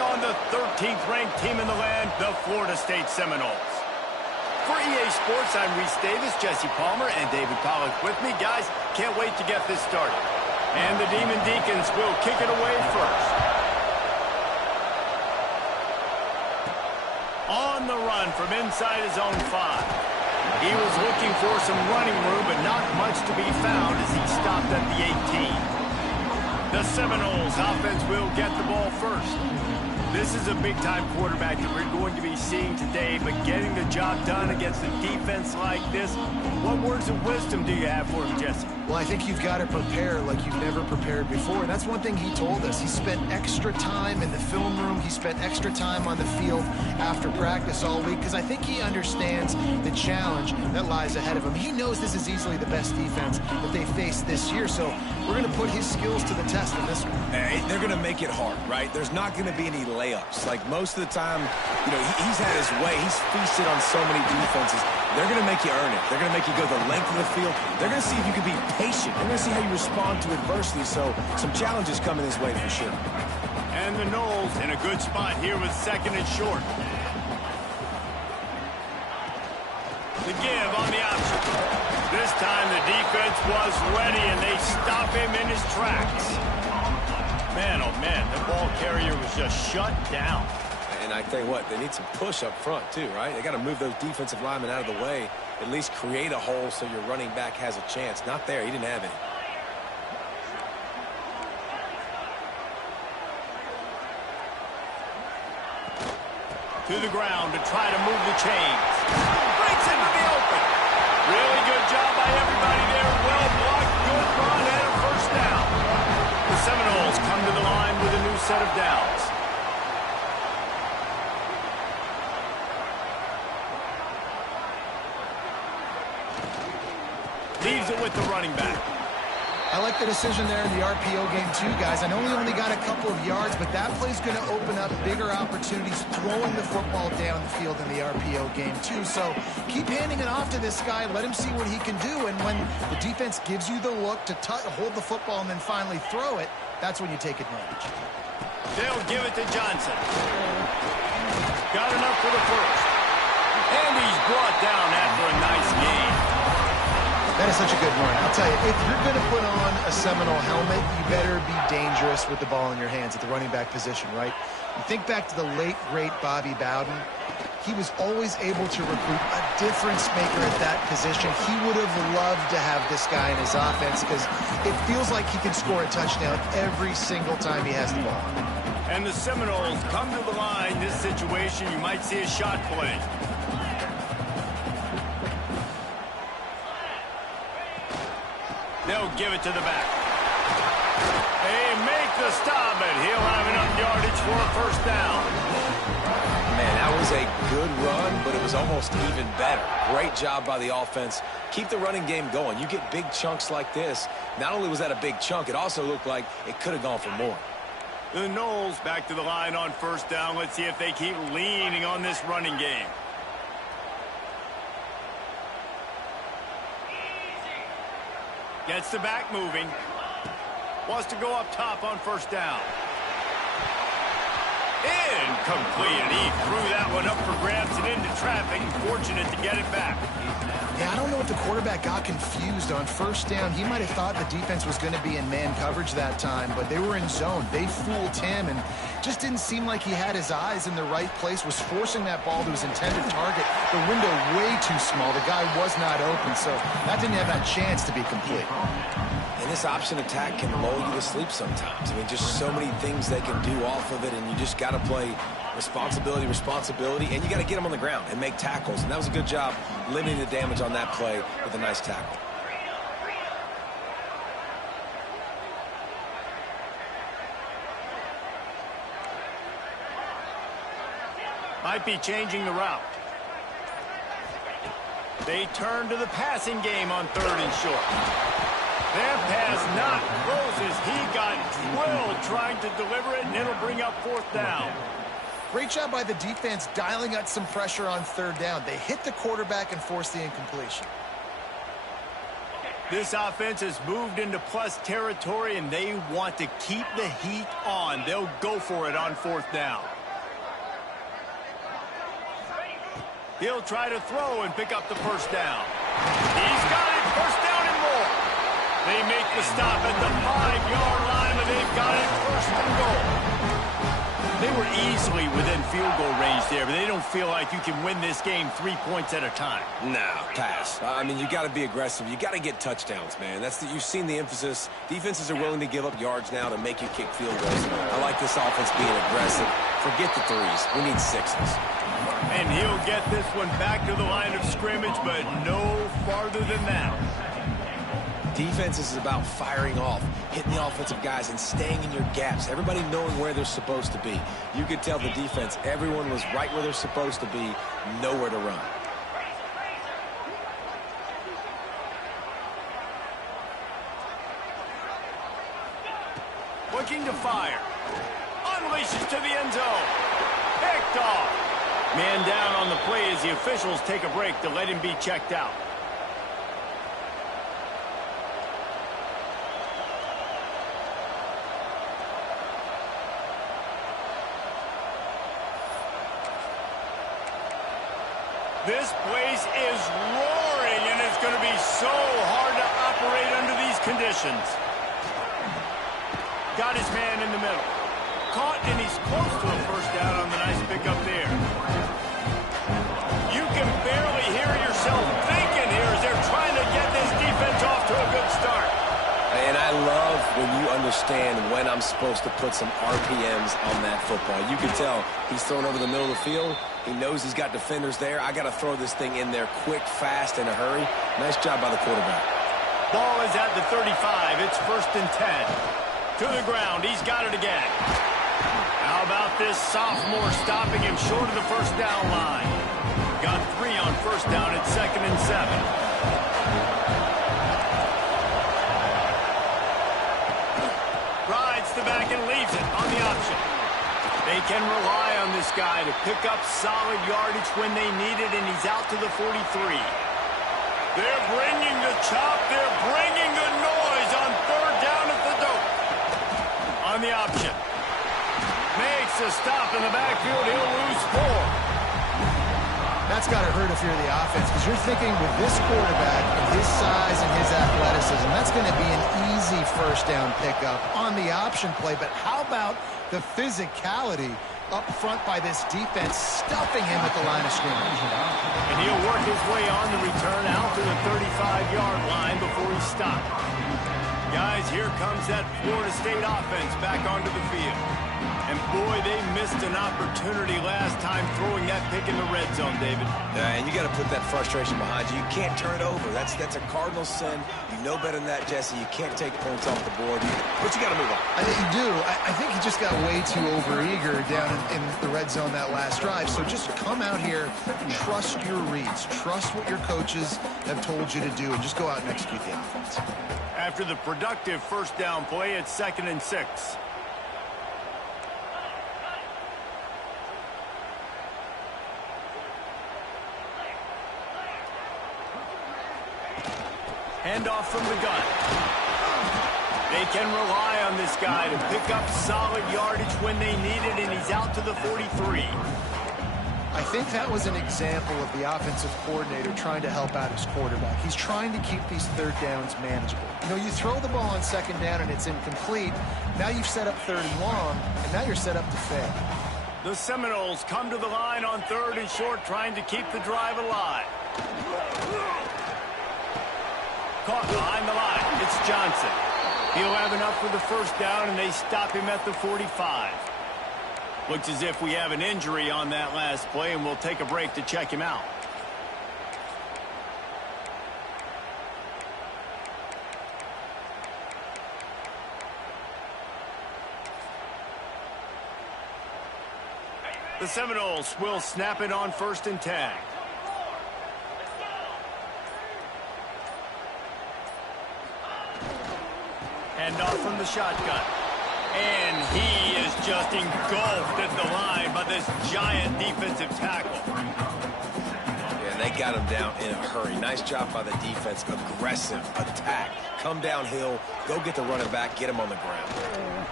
on the 13th ranked team in the land, the Florida State Seminoles. For EA Sports, I'm Reese Davis, Jesse Palmer, and David Pollack with me. Guys, can't wait to get this started. And the Demon Deacons will kick it away first. On the run from inside his own 5. He was looking for some running room, but not much to be found as he stopped at the 18. The Seminoles offense will get the ball first. This is a big-time quarterback that we're going to be seeing today, but getting the job done against a defense like this, what words of wisdom do you have for him, Jesse? Well, I think you've got to prepare like you've never prepared before. That's one thing he told us. He spent extra time in the film room. He spent extra time on the field after practice all week because I think he understands the challenge that lies ahead of him. He knows this is easily the best defense that they face this year, so we're going to put his skills to the test in this one. Hey, they're going to make it hard, right? There's not going to be any layups. Like most of the time, you know, he's had his way. He's feasted on so many defenses. They're going to make you earn it. They're going to make you go the length of the field. They're going to see if you can be patient. They're going to see how you respond to adversity. So some challenges coming his way for sure. And the Noles in a good spot here with 2nd and short. The give on the option. This time the defense was ready and they stop him in his tracks. Man, oh man, the ball carrier was just shut down. And I tell you what, they need some push up front too, right? They got to move those defensive linemen out of the way, at least create a hole so your running back has a chance. Not there, he didn't have any. To the ground to try to move the chains. Breaks into the open. Really good job by everybody there. Well blocked, good run, and a first down. The Seminoles come to the line with a new set of downs. Leaves it with the running back. I like the decision there in the RPO game too, guys. I know he only got a couple of yards, but that play's going to open up bigger opportunities throwing the football down the field in the RPO game too. So keep handing it off to this guy. Let him see what he can do. And when the defense gives you the look to hold the football and then finally throw it, that's when you take advantage. They'll give it to Johnson. Got enough for the first. And he's brought down after a nice game. That is such a good run. I'll tell you, if you're going to put on a Seminole helmet, you better be dangerous with the ball in your hands at the running back position, right? You think back to the late, great Bobby Bowden. He was always able to recruit a difference maker at that position. He would have loved to have this guy in his offense because it feels like he can score a touchdown every single time he has the ball. And the Seminoles come to the line. This situation, you might see a shot play. They'll give it to the back. They make the stop, and he'll have enough yardage for a first down. Man, that was a good run, but it was almost even better. Great job by the offense. Keep the running game going. You get big chunks like this. Not only was that a big chunk, it also looked like it could have gone for more. The Noles back to the line on first down. Let's see if they keep leaning on this running game. Gets the back moving. Wants to go up top on first down. Incomplete, and he threw that one up for grabs and into traffic. Fortunate to get it back. Yeah, I don't know if the quarterback got confused on first down. He might have thought the defense was going to be in man coverage that time, but they were in zone. They fooled him, and just didn't seem like he had his eyes in the right place, was forcing that ball to his intended target. The window way too small. The guy was not open, so that didn't have that chance to be complete. And this option attack can lull you to sleep sometimes. I mean, just so many things they can do off of it, and you just got to play responsibility, and you got to get them on the ground and make tackles. And that was a good job limiting the damage on that play with a nice tackle. Might be changing the route. They turn to the passing game on 3rd and short. That pass not closes. He got drilled trying to deliver it, and it'll bring up 4th down. Great job by the defense dialing up some pressure on 3rd down. They hit the quarterback and forced the incompletion. This offense has moved into plus territory, and they want to keep the heat on. They'll go for it on 4th down. He'll try to throw and pick up the first down. He's got it, first down and more. They make the stop at the 5-yard line, and they've got it, first and goal. They were easily within field goal range there, but they don't feel like you can win this game 3 points at a time. No, pass. I mean, you got to be aggressive. You got to get touchdowns, man. You've seen the emphasis. Defenses are willing to give up yards now to make you kick field goals. I like this offense being aggressive. Forget the 3s. We need 6s. And he'll get this one back to the line of scrimmage, but no farther than that. Defense is about firing off, hitting the offensive guys, and staying in your gaps. Everybody knowing where they're supposed to be. You could tell the defense, everyone was right where they're supposed to be, nowhere to run. Looking to fire. Unleashes to the end zone. Picked off. Man down on the play as the officials take a break to let him be checked out. This place is roaring, and it's going to be so hard to operate under these conditions. Got his man in the middle. Caught, and he's close to a first down on the nice pickup there. You can barely hear yourself thinking here as they're trying to get this defense off to a good start. And I love when you understand when I'm supposed to put some RPMs on that football. You can tell he's thrown over the middle of the field. He knows he's got defenders there. I got to throw this thing in there quick, fast, in a hurry. Nice job by the quarterback. Ball is at the 35. It's 1st and 10. To the ground. He's got it again. How about this sophomore stopping him short of the first down line? Got 3 on first down at 2nd and 7. Rides the back and leaves it on the option. They can rely on this guy to pick up solid yardage when they need it, and he's out to the 43. They're bringing the chop. They're bringing the noise on 3rd down at the dope. On the option. Makes a stop in the backfield. He'll lose 4. That's got to hurt if you're the offense, because you're thinking with this quarterback and his size and his athleticism, that's going to be an easy first down pickup on the option play. But how about the physicality up front by this defense, stuffing him at the line of scrimmage? And he'll work his way on the return out to the 35-yard line before he's stopped. Guys, here comes that Florida State offense back onto the field. And boy, they missed an opportunity last time throwing that pick in the red zone, David. And you got to put that frustration behind you. You can't turn it over. That's a cardinal sin. You know better than that, Jesse. You can't take points off the board. But you got to move on. I think you do. I think he just got way too overeager down in the red zone that last drive. So just come out here, trust your reads, trust what your coaches have told you to do, and just go out and execute the offense. After the productive first down play, it's 2nd and 6. Handoff from the gun. They can rely on this guy to pick up solid yardage when they need it, and he's out to the 43. I think that was an example of the offensive coordinator trying to help out his quarterback. He's trying to keep these 3rd downs manageable. You know, you throw the ball on 2nd down and it's incomplete. Now you've set up 3rd and long, and now you're set up to fail. The Seminoles come to the line on 3rd and short, trying to keep the drive alive. Caught behind the line. It's Johnson. He'll have enough for the first down, and they stop him at the 45. Looks as if we have an injury on that last play, and we'll take a break to check him out. The Seminoles will snap it on 1st and 10. Handoff from the shotgun. And he is just engulfed at the line by this giant defensive tackle. Yeah, they got him down in a hurry. Nice job by the defense. Aggressive attack. Come downhill. Go get the running back. Get him on the ground.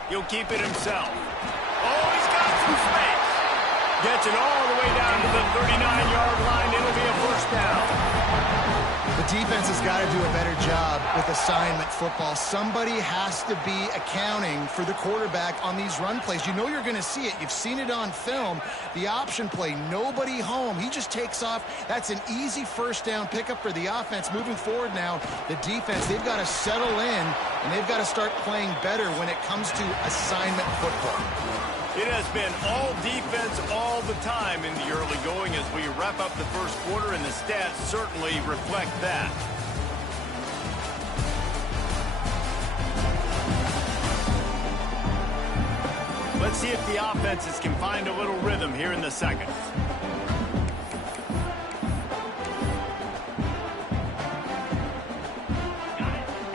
He'll keep it himself. Oh, he's got some space. Gets it all the way down to the 39-yard line. It'll be a first down. The defense has got to do a better job with assignment football. Somebody has to be accounting for the quarterback on these run plays. You know you're going to see it. You've seen it on film. The option play, nobody home. He just takes off. That's an easy first down pickup for the offense. Moving forward now, the defense, they've got to settle in, and they've got to start playing better when it comes to assignment football. It has been all defense all the time in the early going as we wrap up the first quarter, and the stats certainly reflect that. Let's see if the offenses can find a little rhythm here in the second.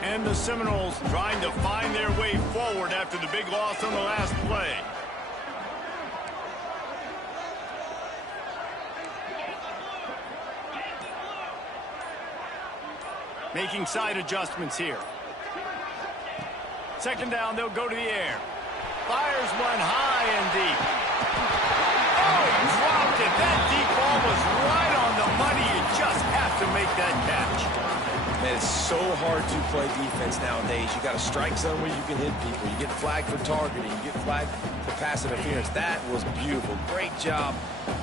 And the Seminoles trying to find their way forward after the big loss on the last play. Making side adjustments here. Second down, they'll go to the air. Fires one high and deep. Oh, he dropped it. That deep ball was right on the money. You just have to make that catch. Man, it's so hard to play defense nowadays. You got a strike zone where you can hit people. You get flagged for targeting. You get flagged for pass interference. That was beautiful. Great job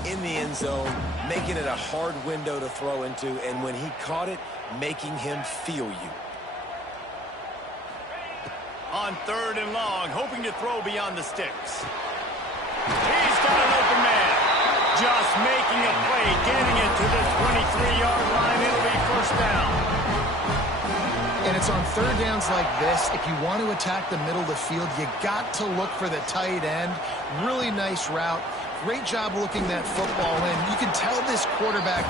in the end zone, making it a hard window to throw into, and when he caught it, making him feel you. On third and long, hoping to throw beyond the sticks. He's got an open man. Just making a play, getting it to the 23-yard line. It'll be first down. And it's on third downs like this. If you want to attack the middle of the field, you got to look for the tight end. Really nice route. Great job looking that football in. You can tell this quarterback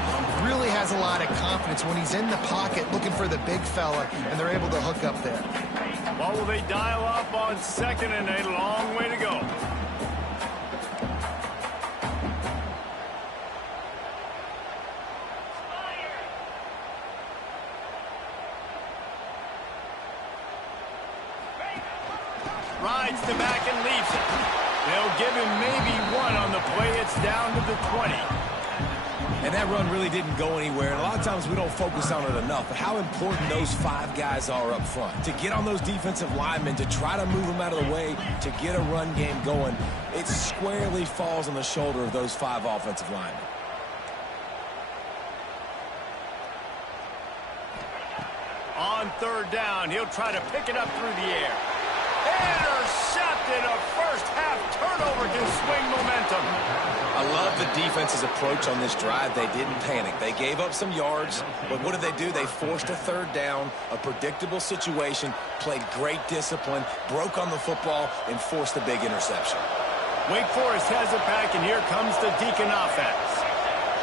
really has a lot of confidence when he's in the pocket looking for the big fella, and they're able to hook up there. What will they dial up on second and a long way to go? Rides the back and leaves it. They'll give him maybe one on the play. It's down to the 20. And that run really didn't go anywhere. And a lot of times we don't focus on it enough. But how important those five guys are up front. To get on those defensive linemen, to try to move them out of the way, to get a run game going, it squarely falls on the shoulder of those five offensive linemen. On third down, he'll try to pick it up through the air. Intercepted. A first-half turnover can swing momentum. I love the defense's approach on this drive. They didn't panic. They gave up some yards, but what did they do? They forced a third down, a predictable situation, played great discipline, broke on the football, and forced a big interception. Wake Forest has it back, and here comes the Deacon offense.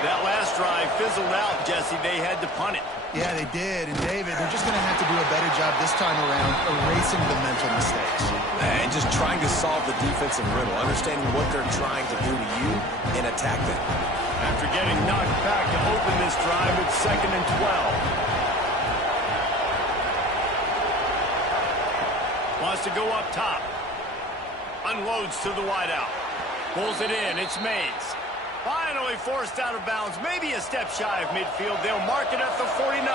That last drive fizzled out, Jesse. They had to punt it. Yeah, they did. And, David, they're just going to have to do a better job this time around erasing the mental mistakes. And just trying to solve the defensive riddle, understanding what they're trying to do to you and attack them. After getting knocked back to open this drive, it's 2nd and 12. Wants to go up top. Unloads to the wideout. Pulls it in. It's Mays. Finally forced out of bounds. Maybe a step shy of midfield. They'll mark it at the 49.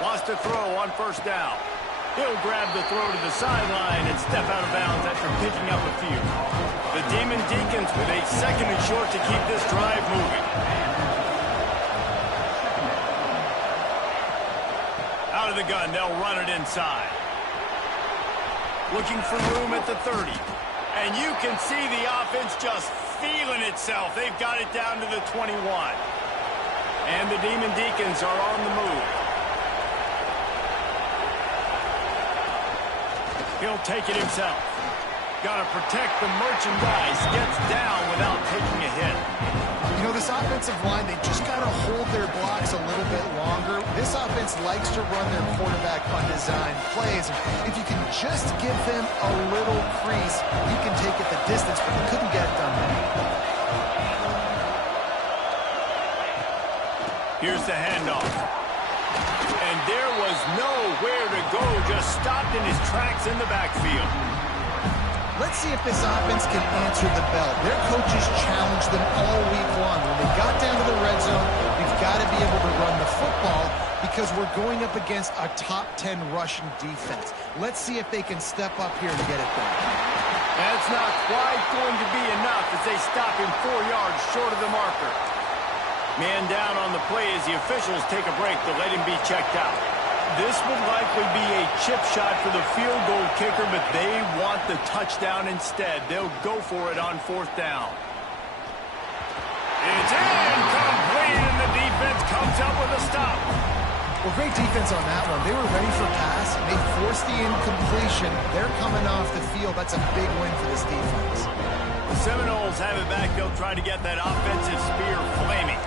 Wants to throw on first down. He'll grab the throw to the sideline and step out of bounds after picking up a few. The Demon Deacons with a 2nd and short to keep this drive moving. Out of the gun, they'll run it inside. Looking for room at the 30. And you can see the offense just feeling itself. They've got it down to the 21. And the Demon Deacons are on the move. He'll take it himself. Got to protect the merchandise. Gets down without taking a hit. You know, this offensive line, they just got to hold their blocks a little bit longer. This offense likes to run their quarterback on design plays. If you can just give them a little crease, you can take it the distance, but they couldn't get it done there. Here's the handoff. And there was nowhere to go, just stopped in his tracks in the backfield. Let's see if this offense can answer the bell. Their coaches challenged them all week long. When they got down to the red zone, we've got to be able to run the football because we're going up against a top 10 rushing defense. Let's see if they can step up here and get it done. That's not quite going to be enough as they stop him 4 yards short of the marker. Man down on the play as the officials take a break to let him be checked out. This would likely be a chip shot for the field goal kicker, but they want the touchdown instead. They'll go for it on 4th down. It's incomplete, and the defense comes up with a stop. Well, great defense on that one. They were ready for pass, and they forced the incompletion. They're coming off the field. That's a big win for this defense. The Seminoles have it back. They'll try to get that offensive spear flaming.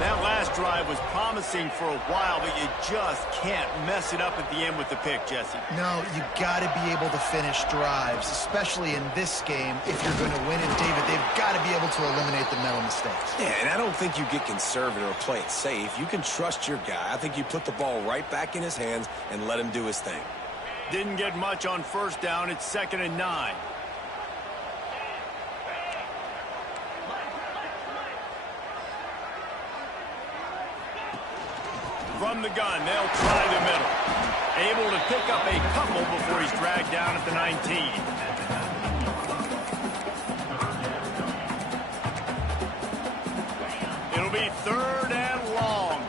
That last drive was promising for a while, but you just can't mess it up at the end with the pick, Jesse. No, you got to be able to finish drives, especially in this game. If you're going to win it, David, they've got to be able to eliminate the mental mistakes. Yeah, and I don't think you get conservative or play it safe. You can trust your guy. I think you put the ball right back in his hands and let him do his thing. Didn't get much on 1st down. It's 2nd and 9. From the gun, they'll try the middle. Able to pick up a couple before he's dragged down at the 19. It'll be 3rd and long.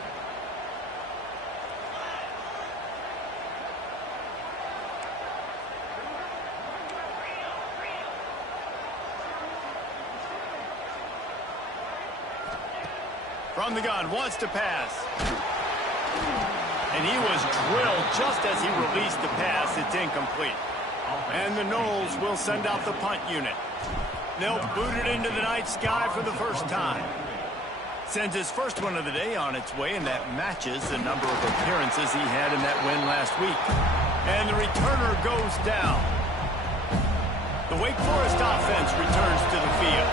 From the gun, wants to pass. And he was drilled just as he released the pass. It's incomplete. And the Noles will send out the punt unit. They'll boot it into the night sky for the first time. Sends his first one of the day on its way, and that matches the number of appearances he had in that win last week. And the returner goes down. The Wake Forest offense returns to the field.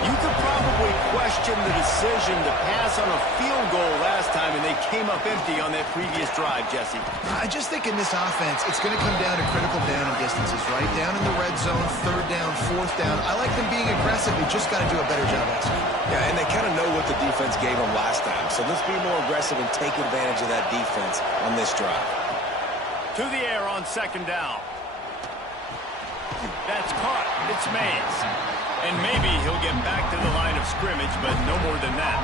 You could probably question the decision to pass on a field goal last time, and they came up empty on that previous drive, Jesse. I just think in this offense, it's going to come down to critical down and distances, right? Down in the red zone, 3rd down, 4th down. I like them being aggressive. They just got to do a better job executing. Yeah, and they kind of know what the defense gave them last time. So let's be more aggressive and take advantage of that defense on this drive. To the air on 2nd down. That's caught. It's Mays. And maybe he'll get back to the line of scrimmage, but no more than that.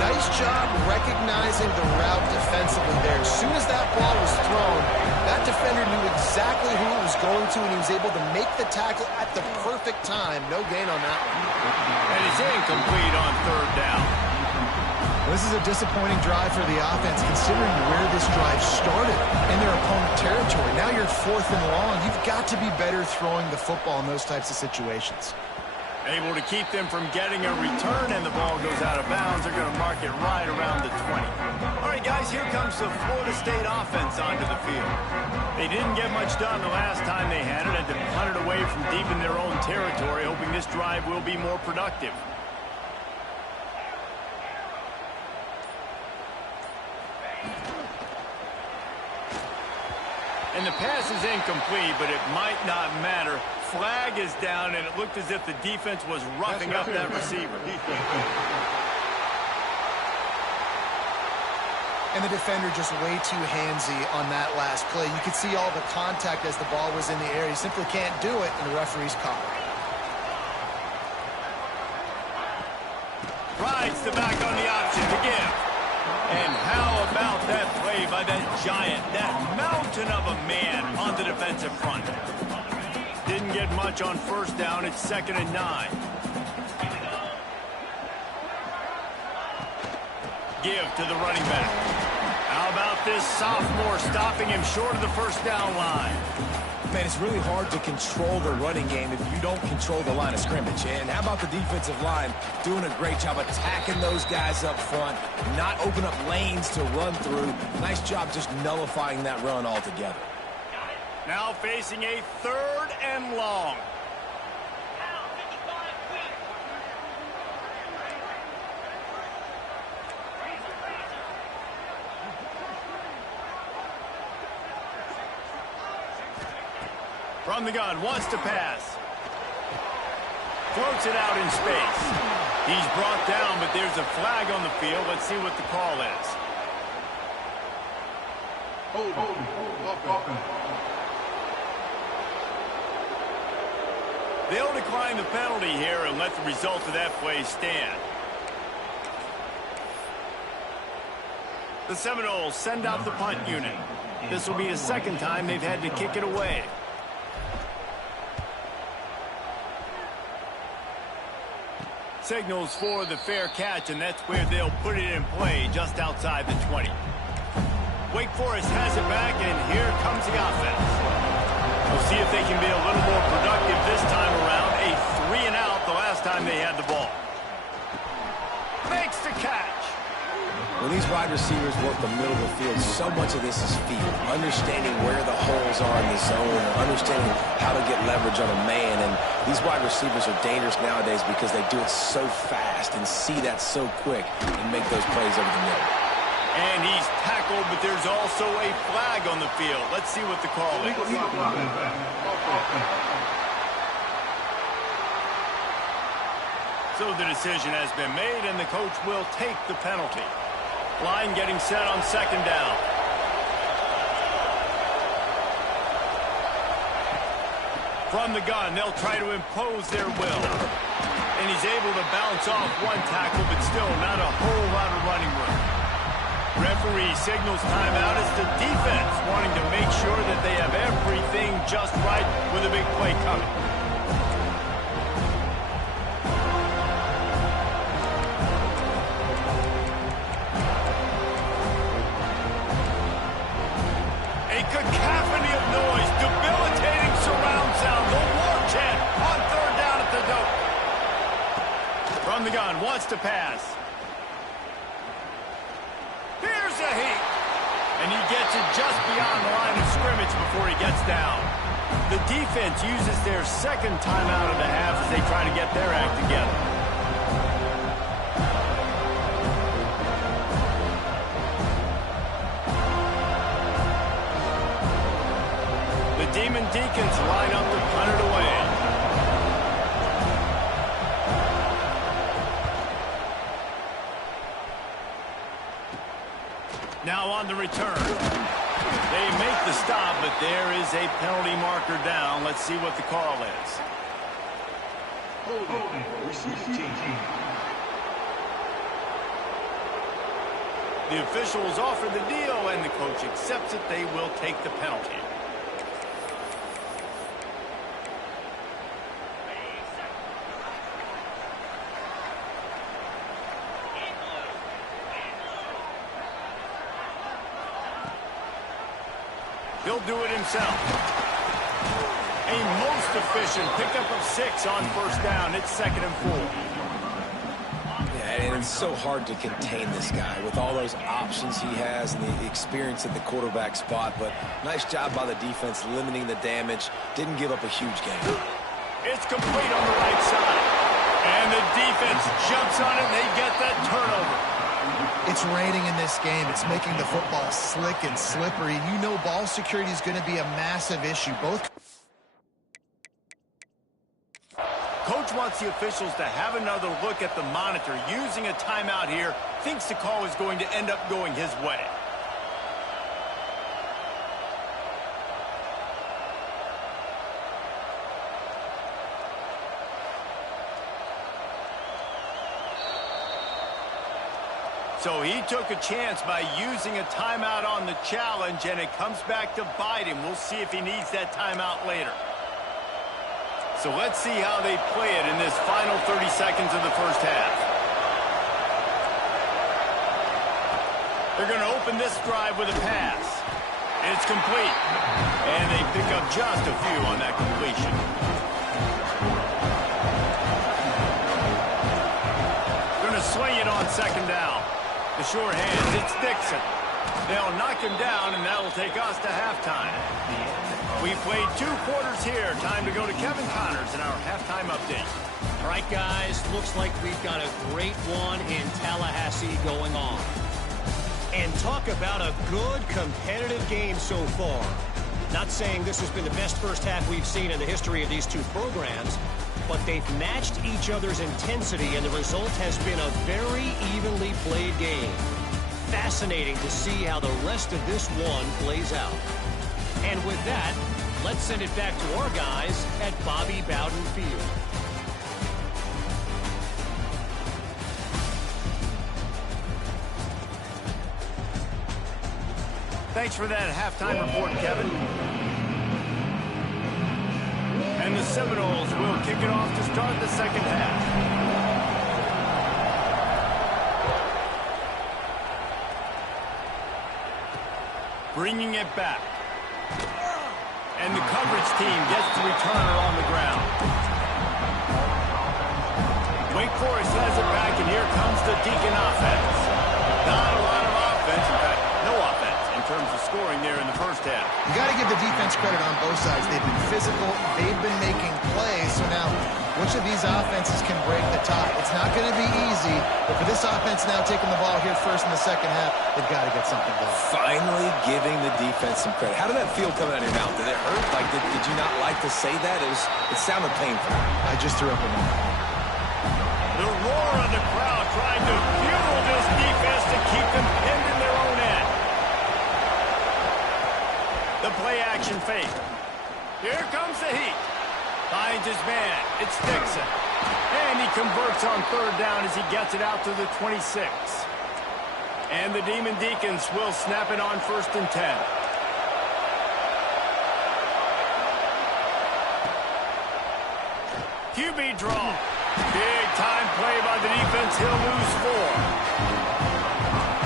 Nice job recognizing the route defensively there. As soon as that ball was thrown, that defender knew exactly who it was going to, and he was able to make the tackle at the perfect time. No gain on that one. And it's incomplete on 3rd down. This is a disappointing drive for the offense, considering where this drive started in their opponent territory. Now you're 4th and long. You've got to be better throwing the football in those types of situations. Able to keep them from getting a return, and the ball goes out of bounds. They're going to mark it right around the 20. All right, guys, here comes the Florida State offense onto the field. They didn't get much done the last time they had it, and to punt it away from deep in their own territory, hoping this drive will be more productive. And the pass is incomplete, but it might not matter. Flag is down, and it looked as if the defense was roughing up that receiver. And the defender just way too handsy on that last play. You could see all the contact as the ball was in the air. He simply can't do it, and the referee's caught it. Rides the back on the option to give. And how about that play by that giant, that mountain of a man on the defensive front? Didn't get much on 1st down. It's 2nd and 9. Give to the running back. How about this sophomore stopping him short of the 1st down line? Man, it's really hard to control the running game if you don't control the line of scrimmage. And how about the defensive line doing a great job attacking those guys up front, not open up lanes to run through. Nice job just nullifying that run altogether. Now facing a 3rd and long. From the gun, wants to pass. Floats it out in space. He's brought down, but there's a flag on the field. Let's see what the call is. They'll decline the penalty here and let the result of that play stand. The Seminoles send out the punt unit. This will be the second time they've had to kick it away. Signals for the fair catch, and that's where they'll put it in play, just outside the 20. Wake Forest has it back, and here comes the offense. We'll see if they can be a little more productive this time around. A 3-and-out the last time they had the ball. Makes the catch. When these wide receivers work the middle of the field, so much of this is feel. Understanding where the holes are in the zone, understanding how to get leverage on a man. And these wide receivers are dangerous nowadays because they do it so fast and see that so quick and make those plays over the middle. And he's tackled, but there's also a flag on the field. Let's see what the call is. So the decision has been made, and the coach will take the penalty. Line getting set on second down. From the gun, they'll try to impose their will. And he's able to bounce off one tackle, but still not a whole lot of running room. Referee signals timeout as the defense wanting to make sure that they have everything just right with a big play coming. A cacophony of noise, debilitating surround sound. The war chant on third down at the dope. From the gun, wants to pass. Here's a heat. And he gets it just beyond the line of scrimmage before he gets down. The defense uses their second timeout of the half as they try to get their act together. The Demon Deacons line up to punt it away. Now on the return. They make the stop, but there is a penalty marker down. Let's see what the call is. The officials offer the deal, and the coach accepts it. They will take the penalty. He'll do it himself. A most efficient pickup of 6 on first down. It's 2nd and 4. Yeah, and it's so hard to contain this guy with all those options he has and the experience at the quarterback spot. But nice job by the defense limiting the damage. Didn't give up a huge game. It's complete on the right side. And the defense jumps on it, and they get that turnover. It's raining in this game. It's making the football slick and slippery. You know ball security is going to be a massive issue. Coach wants the officials to have another look at the monitor. Using a timeout here, thinks the call is going to end up going his way. So he took a chance by using a timeout on the challenge, and it comes back to bite him. We'll see if he needs that timeout later. So let's see how they play it in this final 30 seconds of the first half. They're going to open this drive with a pass. It's complete. And they pick up just a few on that completion. Going to swing it on second down. The short hands, it's Dixon. They'll knock him down, and that'll take us to halftime. We played 2 quarters here. Time to go to Kevin Connors in our halftime update. All right, guys, looks like we've got a great one in Tallahassee going on. And talk about a good competitive game so far. Not saying this has been the best first half we've seen in the history of these two programs, but they've matched each other's intensity, and the result has been a very evenly played game. Fascinating to see how the rest of this one plays out. And with that, let's send it back to our guys at Bobby Bowden Field. Thanks for that halftime report, Kevin. And the Seminoles will kick it off to start the second half. Bringing it back. And the coverage team gets the returner on the ground. Wake Forest has it back, and here comes the Deacon offense. Not a lot of offense, in fact, no offense in terms of scoring there in the first half. You got to give the defense credit on both sides. They've been physical. They've been making plays. So now, which of these offenses can break the tie? It's not going to be easy, but for this offense now taking the ball here first in the second half, they've got to get something going. Finally giving the defense some credit. How did that feel coming out of your mouth? Did it hurt? Like, did you not like to say that? It sounded painful. I just threw up a moment. The roar of the crowd trying to fuel this defense to keep them pinned in their own end. The play-action fake. Here comes the heat. Finds his man. It's Dixon. And he converts on third down as he gets it out to the 26. And the Demon Deacons will snap it on 1st and 10. QB draw. Big time play by the defense. He'll lose 4.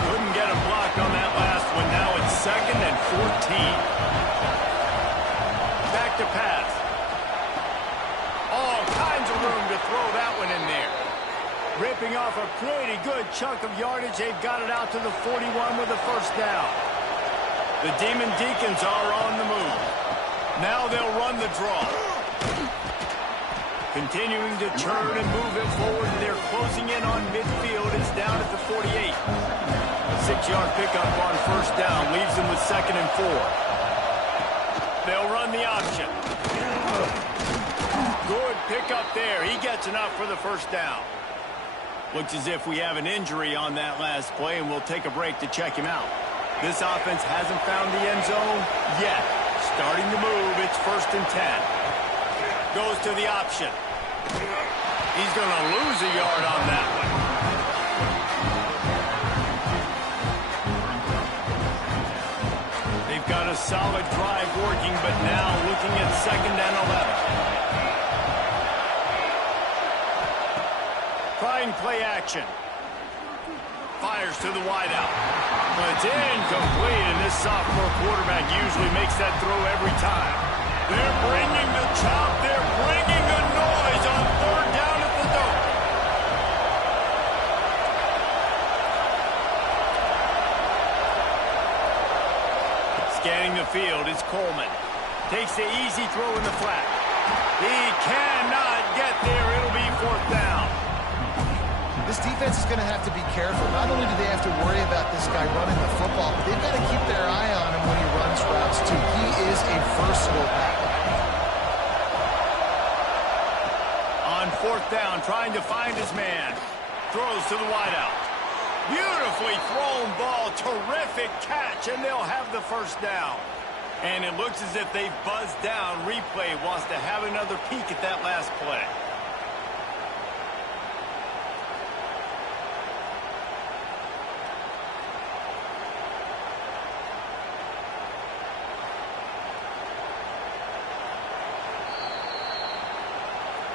Couldn't get a block on that last one. Now it's 2nd and 14. Back to pass. All kinds of room to throw that one in there. Ripping off a pretty good chunk of yardage. They've got it out to the 41 with a first down. The Demon Deacons are on the move. Now they'll run the draw. Continuing to turn and move it forward. They're closing in on midfield. It's down at the 48. 6-yard pickup on first down. Leaves them with 2nd and 4. They'll run the option. Good pickup there. He gets enough for the first down. Looks as if we have an injury on that last play, and we'll take a break to check him out. This offense hasn't found the end zone yet. Starting to move. It's 1st and 10. Goes to the option. He's going to lose a yard on that one. They've got a solid drive working, but now looking at 2nd and 11. Trying play action. Fires to the wideout. But it's incomplete, and this sophomore quarterback usually makes that throw every time. They're bringing the chop. They're bringing the noise on 3rd down at the Dome. Scanning the field is Coleman. Takes the easy throw in the flat. He cannot get there. It'll be 4th down. This defense is going to have to be careful. Not only do they have to worry about this guy running the football, but they've got to keep their eye on him when he runs routes, too. He is a versatile back. On 4th down, trying to find his man. Throws to the wideout. Beautifully thrown ball. Terrific catch, and they'll have the first down. And it looks as if they've buzzed down. Replay wants to have another peek at that last play.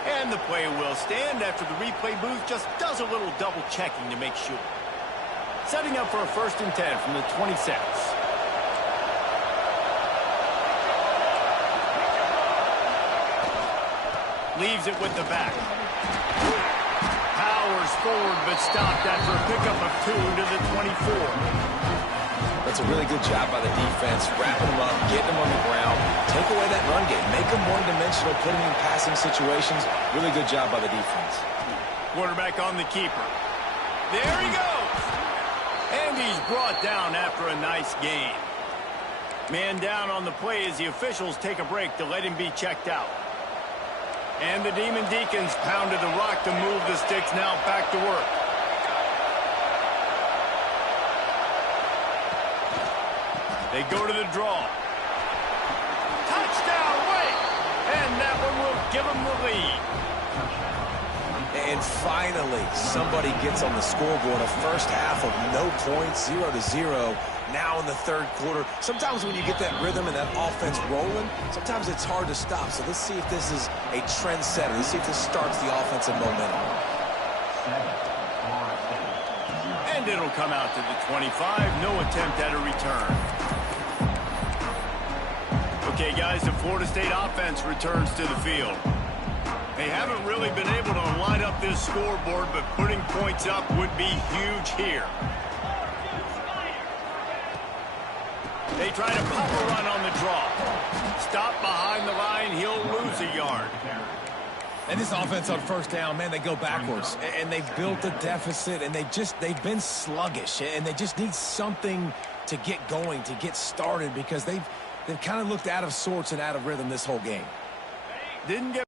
And the play will stand after the replay booth just does a little double checking to make sure. Setting up for a 1st and 10 from the 26. Leaves it with the back. Powers forward but stopped after a pickup of 2 to the 24. That's a really good job by the defense, wrapping them up, getting them on the ground, take away that run game, make them one-dimensional, put them in passing situations. Really good job by the defense. Quarterback on the keeper. There he goes. And he's brought down after a nice game. Man down on the play as the officials take a break to let him be checked out. And the Demon Deacons pounded the rock to move the sticks, now back to work. They go to the draw. Touchdown, Wake! And that one will give them the lead. And finally, somebody gets on the scoreboard. A first half of no points, 0-0. Now in the third quarter. Sometimes when you get that rhythm and that offense rolling, sometimes it's hard to stop. So let's see if this is a trend setter. Let's see if this starts the offensive momentum. And it'll come out to the 25. No attempt at a return. Okay, guys, the Florida State offense returns to the field. They haven't really been able to line up this scoreboard, but putting points up would be huge here. They try to pop a run on the draw. Stop behind the line, he'll lose a yard. And this offense on first down, man, they go backwards. And they've built a deficit, and they've been sluggish. And they just need something to get going, to get started, because they've kind of looked out of sorts and out of rhythm this whole game. Didn't get